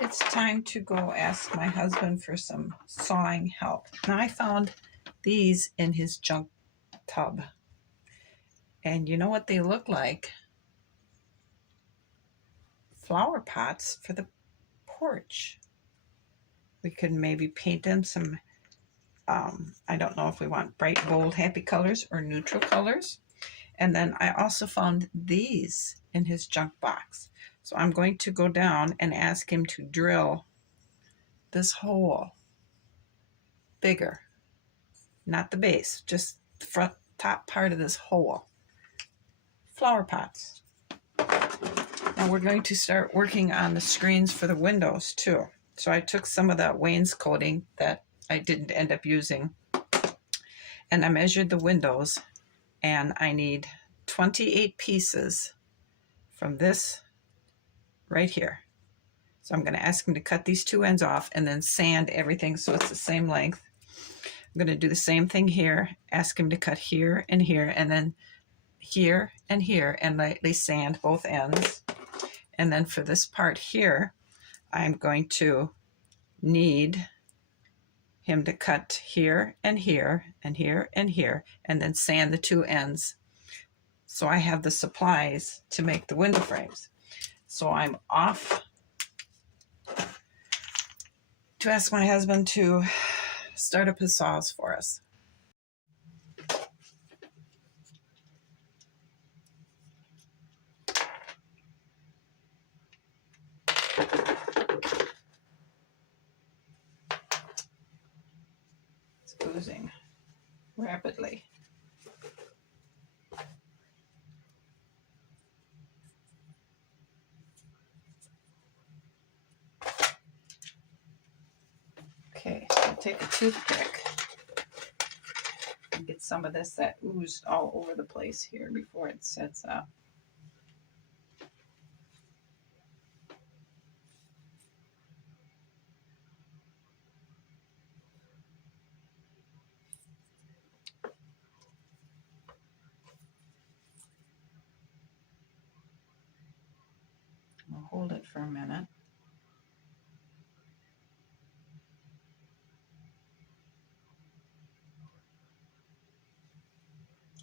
It's time to go ask my husband for some sawing help. Now I found these in his junk tub. And you know what they look like? Flower pots for the porch. We could maybe paint them some, I don't know if we want bright, bold, happy colors or neutral colors. And then I also found these in his junk box. So I'm going to go down and ask him to drill this hole bigger, not the base, just the front top part of this hole. Flower pots. Now we're going to start working on the screens for the windows too. So I took some of that wainscoting that I didn't end up using, and I measured the windows, and I need 28 pieces from this right here. So I'm going to ask him to cut these two ends off and then sand everything so it's the same length. I'm going to do the same thing here, ask him to cut here, and then here, and lightly sand both ends. And then for this part here, I'm going to need him to cut here, and here, and here, and here, and then sand the two ends. So I have the supplies to make the window frames. So I'm off to ask my husband to start up his saws for us. It's oozing rapidly. Okay, so I'll take a toothpick and get some of this that oozed all over the place here before it sets up. I'll hold it for a minute.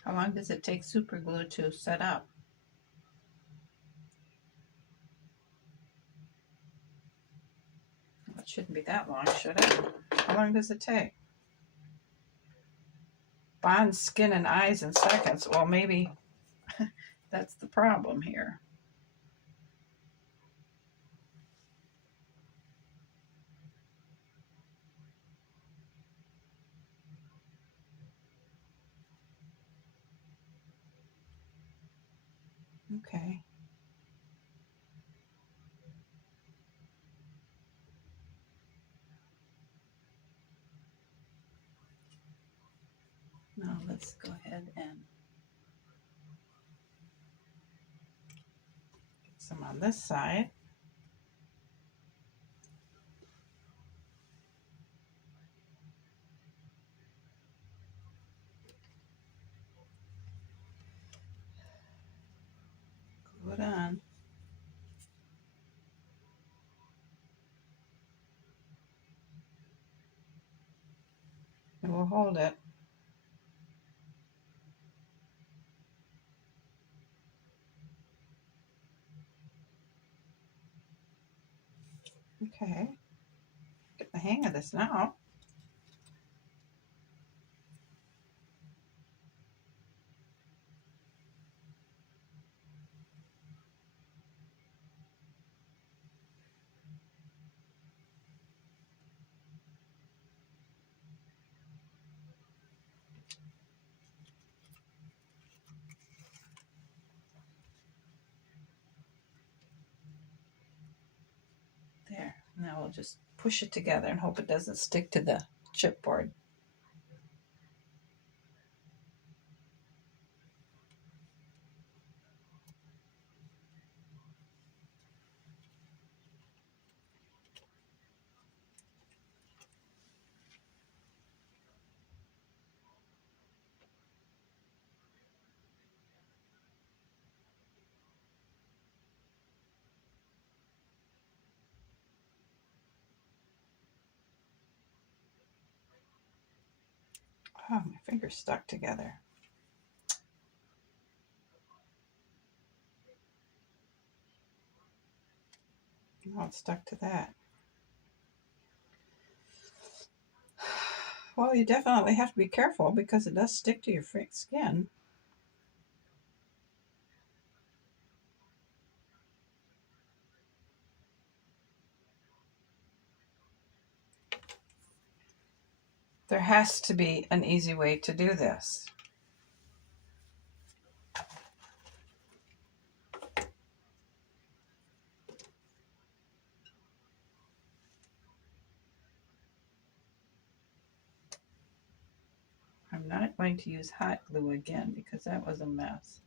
How long does it take super glue to set up? It shouldn't be that long, should it? How long does it take? Bond skin and eyes in seconds. Well, maybe that's the problem here. Okay. Now let's go ahead and get some on this side. Glue it on. And we'll hold it. Okay. Get the hang of this now. There. Now we'll just push it together and hope it doesn't stick to the chipboard. Oh, my finger's stuck together. Oh, it's stuck to that. Well, you definitely have to be careful because it does stick to your skin. There has to be an easy way to do this. I'm not going to use hot glue again because that was a mess.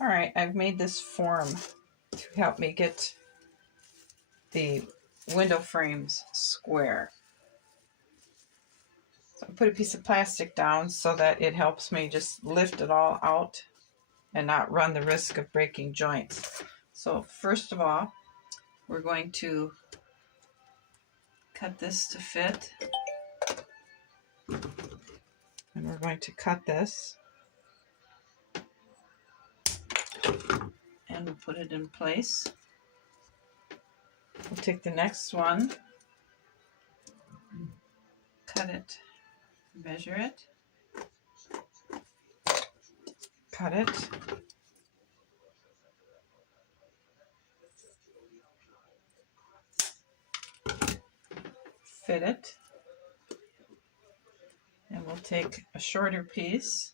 All right, I've made this form to help me get the window frames square. So I put a piece of plastic down so that it helps me just lift it all out and not run the risk of breaking joints. So first of all, we're going to cut this to fit. And we're going to cut this. And we'll put it in place. We'll take the next one, cut it, measure it, cut it, fit it, and we'll take a shorter piece.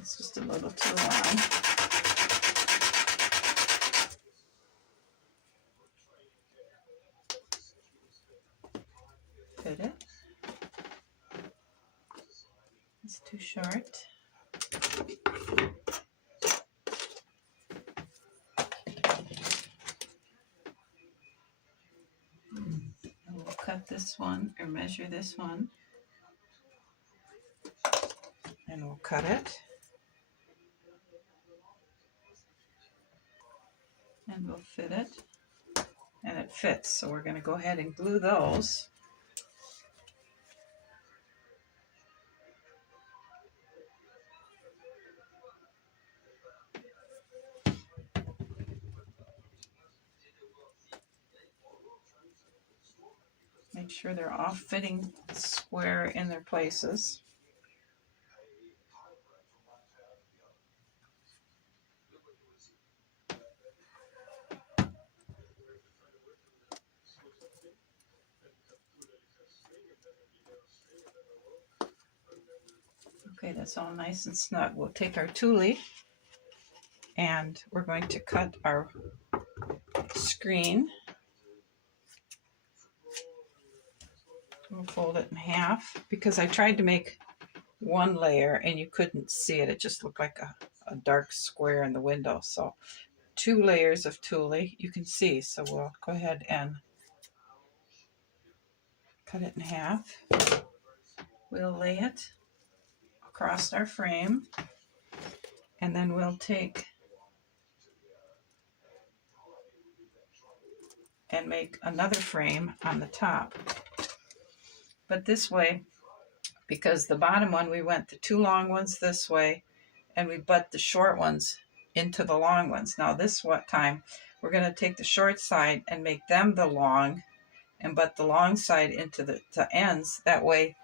It's just a little too long. Fit it. It's too short. And we'll cut this one or measure this one. And we'll cut it. And we'll fit it. And it fits, so we're going to go ahead and glue those. Make sure they're all fitting square in their places. Okay, that's all nice and snug. We'll take our tule and we're going to cut our screen. We'll fold it in half because I tried to make one layer and you couldn't see it. It just looked like a dark square in the window. So 2 layers of tule you can see. So we'll go ahead and cut it in half. We'll lay it across our frame and then we'll take and make another frame on the top. But this way, because the bottom one, we went the 2 long ones this way and we butt the short ones into the long ones. Now this time, we're going to take the short side and make them the long, and butt the long side into the ends. That way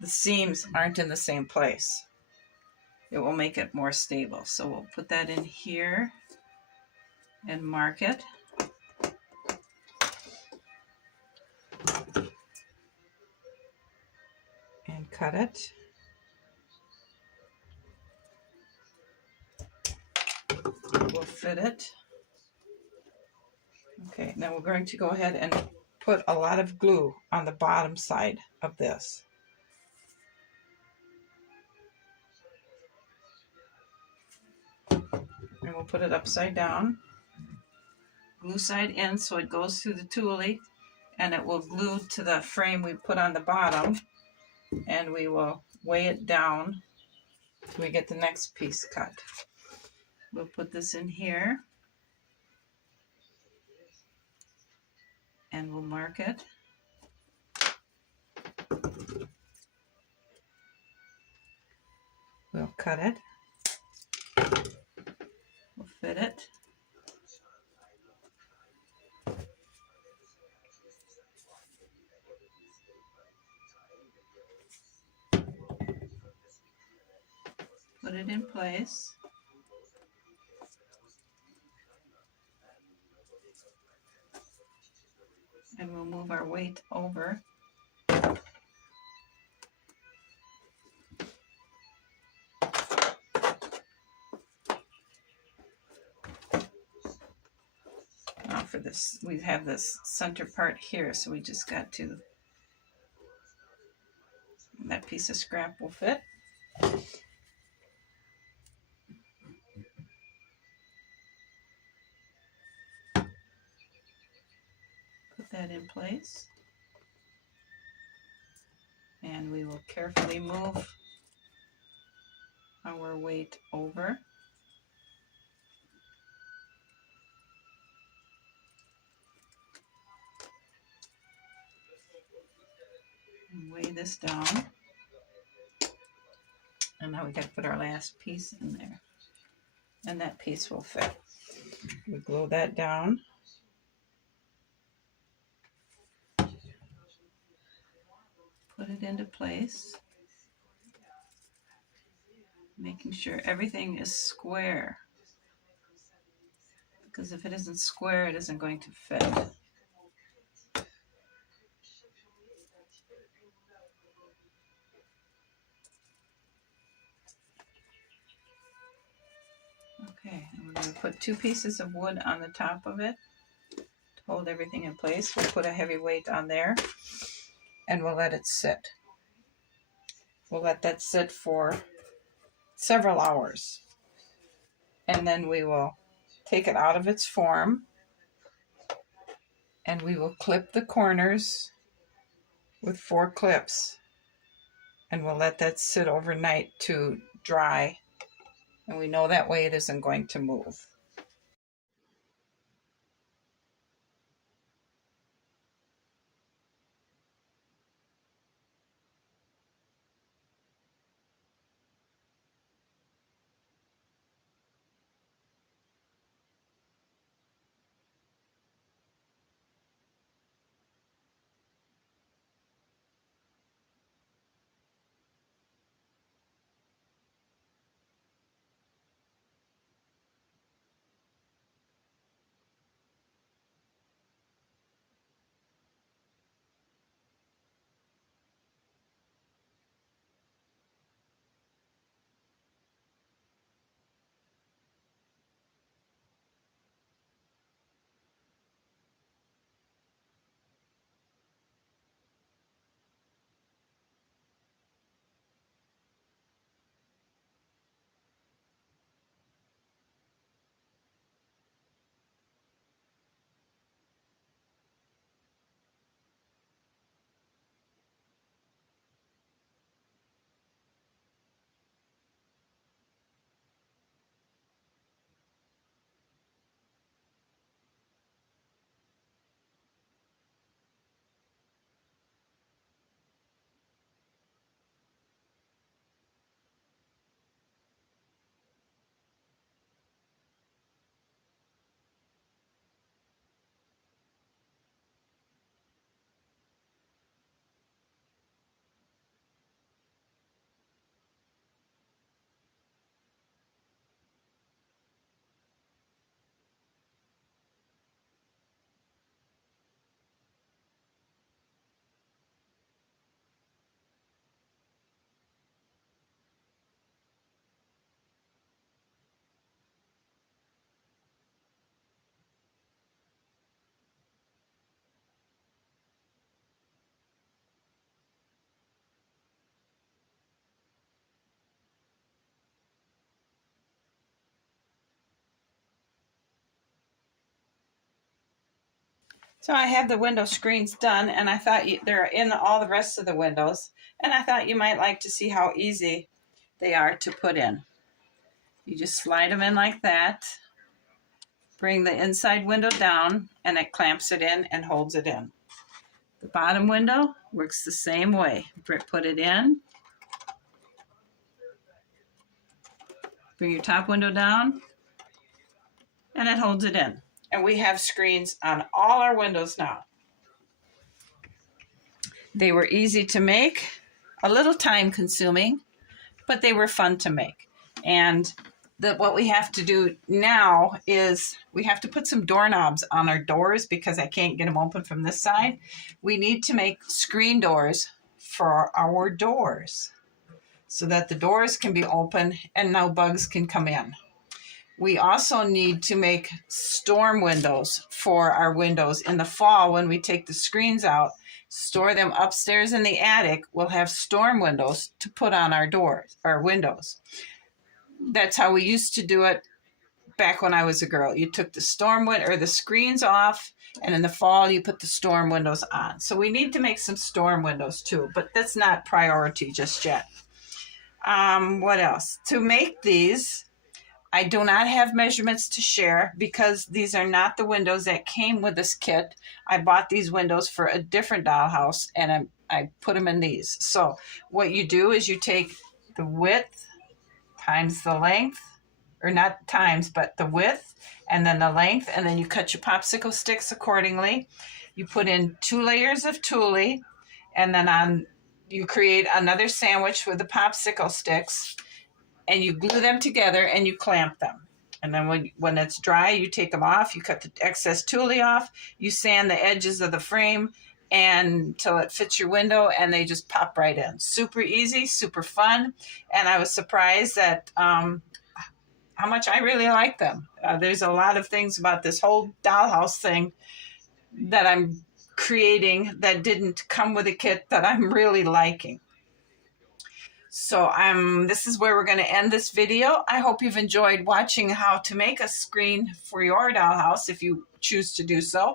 the seams aren't in the same place. It will make it more stable. So we'll put that in here and mark it. And cut it. We'll fit it. Okay, now we're going to go ahead and put a lot of glue on the bottom side of this. And we'll put it upside down. Glue side in so it goes through the toolie, and it will glue to the frame we put on the bottom, and we will weigh it down till we get the next piece cut. We'll put this in here and we'll mark it. We'll cut it. We'll fit it. Put it in place. And we'll move our weight over. Now for this, we have this center part here, so we just got to, that piece of scrap will fit. Put that in place. And we will carefully move our weight over. And weigh this down. And now we got to put our last piece in there. And that piece will fit. We glue that down. Put it into place. Making sure everything is square. Because if it isn't square, it isn't going to fit. Okay, and we're going to put 2 pieces of wood on the top of it to hold everything in place. We'll put a heavy weight on there and we'll let it sit. We'll let that sit for several hours. And then we will take it out of its form and we will clip the corners with 4 clips. And we'll let that sit overnight to dry. And we know that way it isn't going to move. So I have the window screens done, and I thought they're in all the rest of the windows, and I thought you might like to see how easy they are to put in. You just slide them in like that, bring the inside window down, and it clamps it in and holds it in. The bottom window works the same way. Put it in, bring your top window down, and it holds it in. And we have screens on all our windows now. They were easy to make, a little time consuming, but they were fun to make. And what we have to do now is we have to put some doorknobs on our doors because I can't get them open from this side. We need to make screen doors for our doors so that the doors can be open and no bugs can come in. We also need to make storm windows for our windows. In the fall, when we take the screens out, store them upstairs in the attic, we'll have storm windows to put on our doors, our windows. That's how we used to do it back when I was a girl. You took the the screens off, and in the fall you put the storm windows on. So we need to make some storm windows too, but that's not priority just yet. What else? To make these, I do not have measurements to share because these are not the windows that came with this kit. I bought these windows for a different dollhouse, and I put them in these. So what you do is you take the width times the length, or not times, but the width, and then the length, and then you cut your popsicle sticks accordingly. You put in 2 layers of tulle, and then you create another sandwich with the popsicle sticks, and you glue them together and you clamp them. And then when it's dry, you take them off, you cut the excess tulle off, you sand the edges of the frame until it fits your window, and they just pop right in. Super easy, super fun, and I was surprised at how much I really like them. There's a lot of things about this whole dollhouse thing that I'm creating that didn't come with a kit that I'm really liking. So this is where we're going to end this video. I hope you've enjoyed watching how to make a screen for your dollhouse if you choose to do so.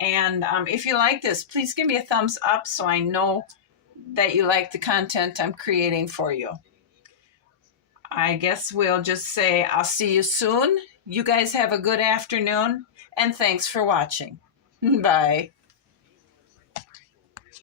And if you like this, please give me a thumbs up so I know that you like the content I'm creating for you. I guess we'll just say I'll see you soon. You guys have a good afternoon, and thanks for watching. Bye.